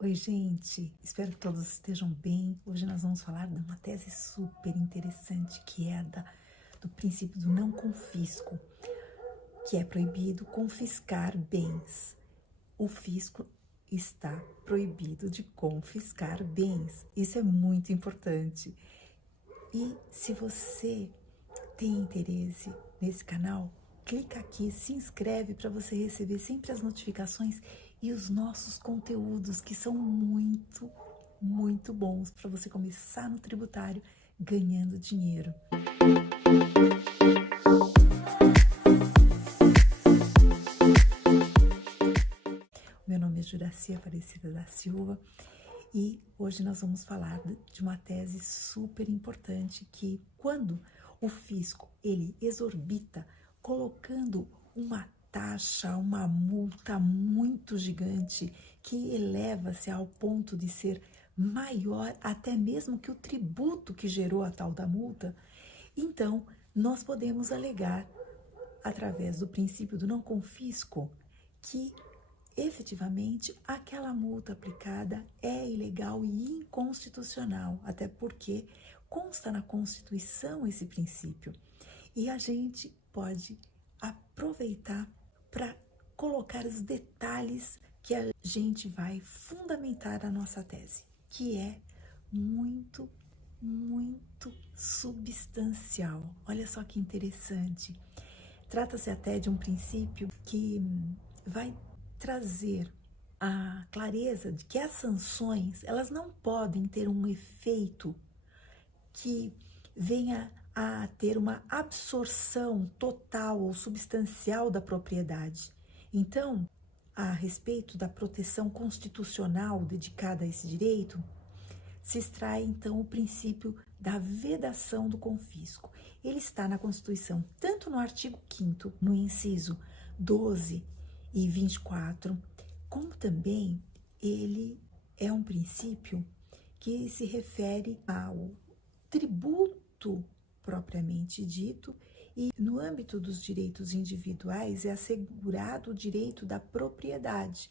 Oi, gente, espero que todos estejam bem. Hoje nós vamos falar de uma tese super interessante que é do princípio do não confisco, que é proibido confiscar bens. O fisco está proibido de confiscar bens. Isso é muito importante. E se você tem interesse nesse canal, clica aqui, se inscreve para você receber sempre as notificações e os nossos conteúdos que são muito, muito bons para você começar no tributário ganhando dinheiro. Meu nome é Juraci Aparecida da Silva e hoje nós vamos falar de uma tese super importante que quando o fisco ele exorbita colocando uma taxa, uma multa muito gigante que eleva-se ao ponto de ser maior até mesmo que o tributo que gerou a tal da multa, então nós podemos alegar, através do princípio do não confisco, que efetivamente aquela multa aplicada é ilegal e inconstitucional, até porque consta na Constituição esse princípio. E a gente pode aproveitar para colocar os detalhes que a gente vai fundamentar a nossa tese, que é muito, muito substancial. Olha só que interessante. Trata-se até de um princípio que vai trazer a clareza de que as sanções, elas não podem ter um efeito que venha a ter uma absorção total ou substancial da propriedade. Então, a respeito da proteção constitucional dedicada a esse direito, se extrai então o princípio da vedação do confisco. Ele está na Constituição, tanto no artigo 5º, no inciso 12 e 24, como também ele é um princípio que se refere ao tributo propriamente dito, e no âmbito dos direitos individuais é assegurado o direito da propriedade.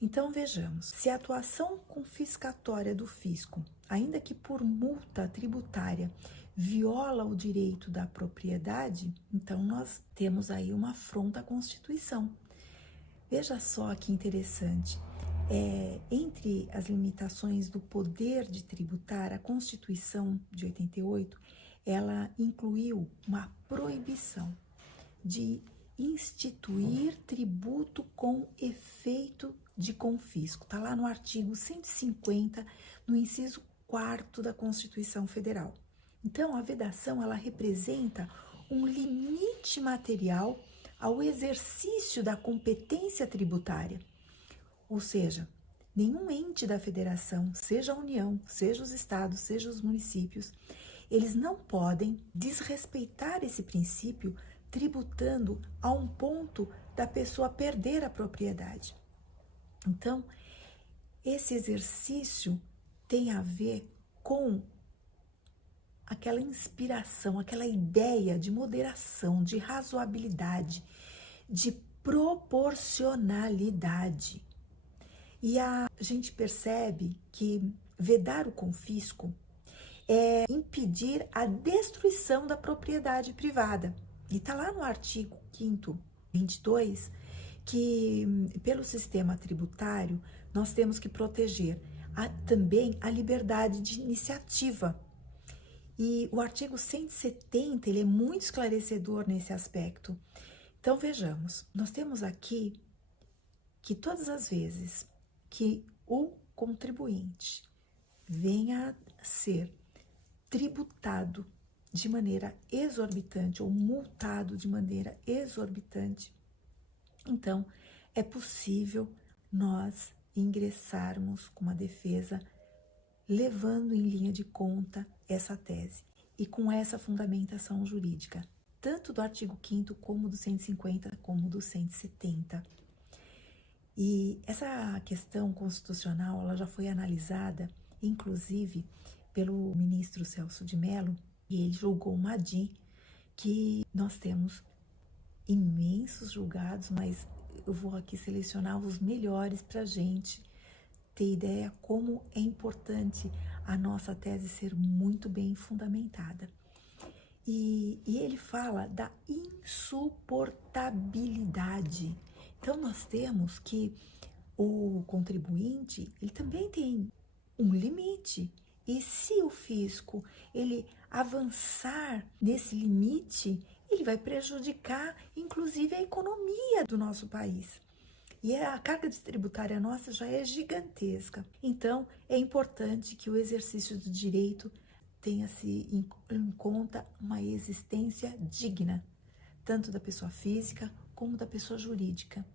Então vejamos, se a atuação confiscatória do fisco, ainda que por multa tributária, viola o direito da propriedade, então nós temos aí uma afronta à Constituição. Veja só que interessante, entre as limitações do poder de tributar, a Constituição de 88, ela incluiu uma proibição de instituir tributo com efeito de confisco. Está lá no artigo 150, no inciso 4º da Constituição Federal. Então, a vedação, ela representa um limite material ao exercício da competência tributária. Ou seja, nenhum ente da federação, seja a União, seja os estados, seja os municípios, eles não podem desrespeitar esse princípio tributando a um ponto da pessoa perder a propriedade. Então, esse exercício tem a ver com aquela inspiração, aquela ideia de moderação, de razoabilidade, de proporcionalidade. E a gente percebe que vedar o confisco é impedir a destruição da propriedade privada. E está lá no artigo 5º, 22, que pelo sistema tributário nós temos que proteger também a liberdade de iniciativa. E o artigo 170, ele é muito esclarecedor nesse aspecto. Então vejamos, nós temos aqui que todas as vezes que o contribuinte venha a ser tributado de maneira exorbitante ou multado de maneira exorbitante, então é possível nós ingressarmos com uma defesa levando em linha de conta essa tese e com essa fundamentação jurídica, tanto do artigo 5º como do 150 como do 170. E essa questão constitucional, ela já foi analisada, inclusive, pelo ministro Celso de Mello, e ele julgou uma ADI, que nós temos imensos julgados, mas eu vou aqui selecionar os melhores para a gente ter ideia como é importante a nossa tese ser muito bem fundamentada. E ele fala da insuportabilidade. Então, nós temos que o contribuinte, ele também tem um limite. E se o fisco, ele avançar nesse limite, ele vai prejudicar, inclusive, a economia do nosso país. E a carga tributária nossa já é gigantesca. Então, é importante que o exercício do direito tenha-se em conta uma existência digna, tanto da pessoa física como da pessoa jurídica.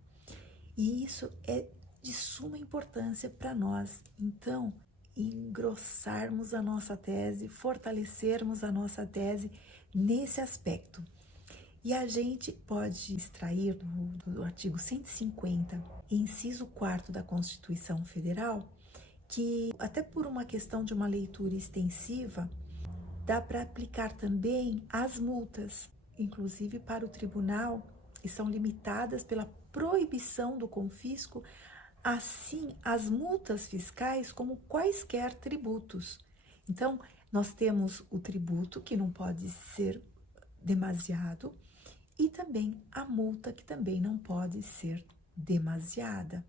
E isso é de suma importância para nós. Então, engrossarmos a nossa tese, fortalecermos a nossa tese nesse aspecto. E a gente pode extrair do artigo 150, inciso 4º da Constituição Federal, que até por uma questão de uma leitura extensiva, dá para aplicar também as multas, inclusive para o tribunal, e são limitadas pela proibição do confisco, assim as multas fiscais como quaisquer tributos. Então, nós temos o tributo, que não pode ser demasiado, e também a multa, que também não pode ser demasiada.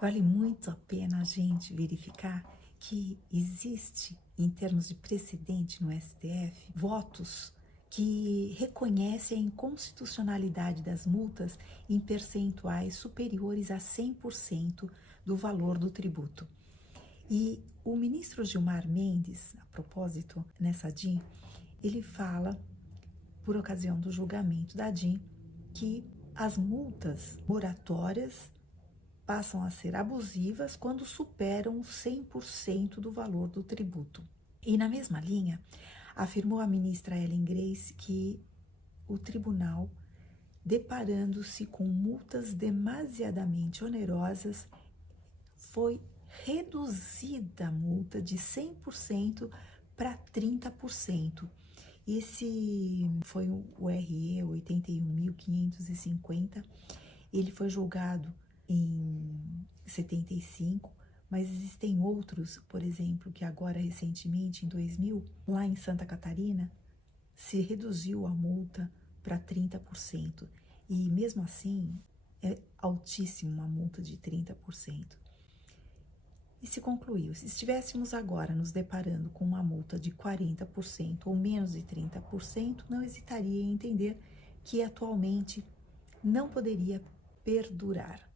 Vale muito a pena a gente verificar que existe, em termos de precedente no STF, votos que reconhecem a inconstitucionalidade das multas em percentuais superiores a 100% do valor do tributo. E o ministro Gilmar Mendes, a propósito, nessa DIN, ele fala, por ocasião do julgamento da DIN, que as multas moratórias passam a ser abusivas quando superam 100% do valor do tributo. E na mesma linha, afirmou a ministra Ellen Grace que o tribunal, deparando-se com multas demasiadamente onerosas, foi reduzida a multa de 100% para 30%. Esse foi o RE 81.550, ele foi julgado em 75, mas existem outros, por exemplo, que agora recentemente, em 2000, lá em Santa Catarina, se reduziu a multa para 30%. E mesmo assim, é altíssima uma multa de 30%. E se concluiu, se estivéssemos agora nos deparando com uma multa de 40% ou menos de 30%, não hesitaria em entender que atualmente não poderia perdurar.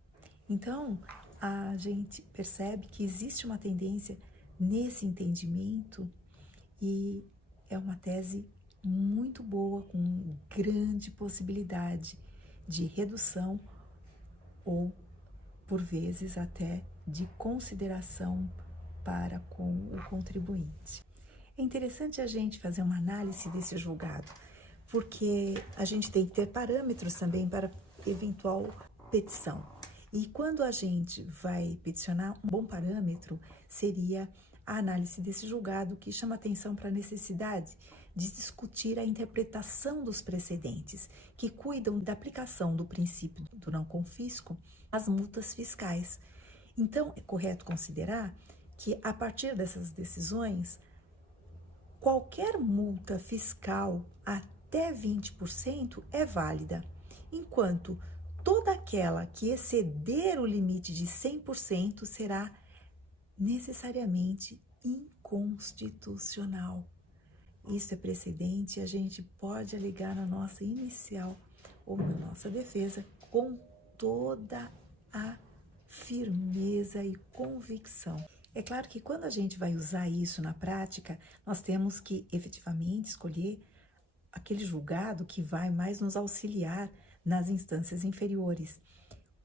Então, a gente percebe que existe uma tendência nesse entendimento e é uma tese muito boa, com grande possibilidade de redução ou, por vezes, até de consideração para com o contribuinte. É interessante a gente fazer uma análise desse julgado, porque a gente tem que ter parâmetros também para eventual petição. E quando a gente vai peticionar, um bom parâmetro seria a análise desse julgado, que chama atenção para a necessidade de discutir a interpretação dos precedentes, que cuidam da aplicação do princípio do não confisco às multas fiscais. Então, é correto considerar que, a partir dessas decisões, qualquer multa fiscal até 20% é válida, enquanto toda aquela que exceder o limite de 100% será necessariamente inconstitucional. Isso é precedente e a gente pode alegar na nossa inicial ou na nossa defesa com toda a firmeza e convicção. É claro que quando a gente vai usar isso na prática, nós temos que efetivamente escolher aquele julgado que vai mais nos auxiliar nas instâncias inferiores,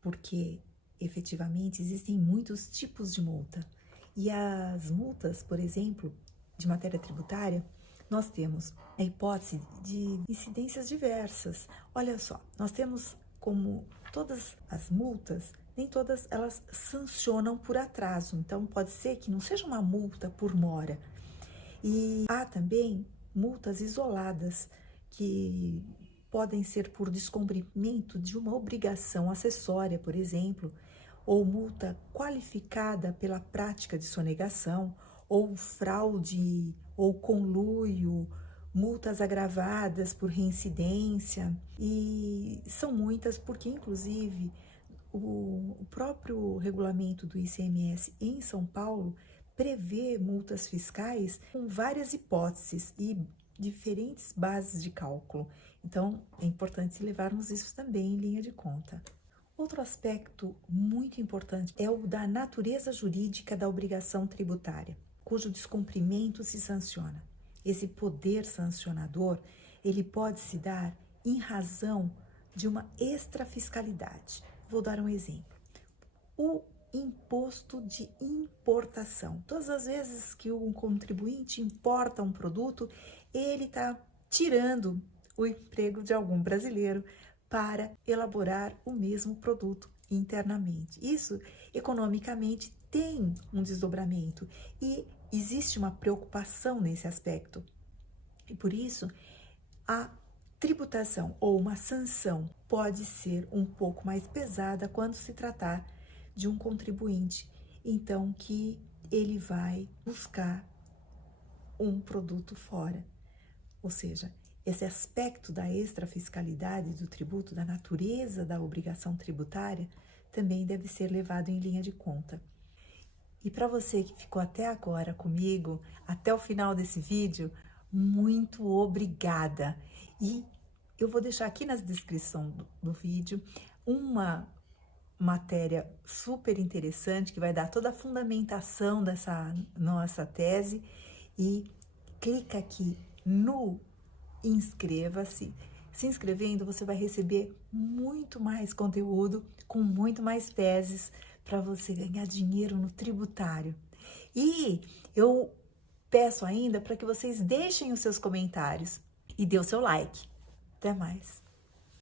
porque efetivamente existem muitos tipos de multa. E as multas, por exemplo, de matéria tributária, nós temos a hipótese de incidências diversas. Olha só, nós temos, como todas as multas, nem todas elas sancionam por atraso. Então, pode ser que não seja uma multa por mora. E há também multas isoladas, que podem ser por descumprimento de uma obrigação acessória, por exemplo, ou multa qualificada pela prática de sonegação, ou fraude, ou conluio, multas agravadas por reincidência, e são muitas porque, inclusive, o próprio regulamento do ICMS em São Paulo prevê multas fiscais com várias hipóteses e diferentes bases de cálculo. Então, é importante levarmos isso também em linha de conta. Outro aspecto muito importante é o da natureza jurídica da obrigação tributária, cujo descumprimento se sanciona. Esse poder sancionador, ele pode se dar em razão de uma extrafiscalidade. Vou dar um exemplo. O imposto de importação. Todas as vezes que um contribuinte importa um produto, ele está tirando o emprego de algum brasileiro para elaborar o mesmo produto internamente. Isso, economicamente, tem um desdobramento e existe uma preocupação nesse aspecto. E por isso, a tributação ou uma sanção pode ser um pouco mais pesada quando se tratar de um contribuinte, então que ele vai buscar um produto fora. Ou seja, esse aspecto da extrafiscalidade do tributo, da natureza da obrigação tributária, também deve ser levado em linha de conta. E para você que ficou até agora comigo, até o final desse vídeo, muito obrigada! E eu vou deixar aqui na descrição do vídeo uma matéria super interessante que vai dar toda a fundamentação dessa nossa tese, e clica aqui no inscreva-se. Se inscrevendo, você vai receber muito mais conteúdo com muito mais teses para você ganhar dinheiro no tributário. E eu peço ainda para que vocês deixem os seus comentários e dê o seu like. Até mais!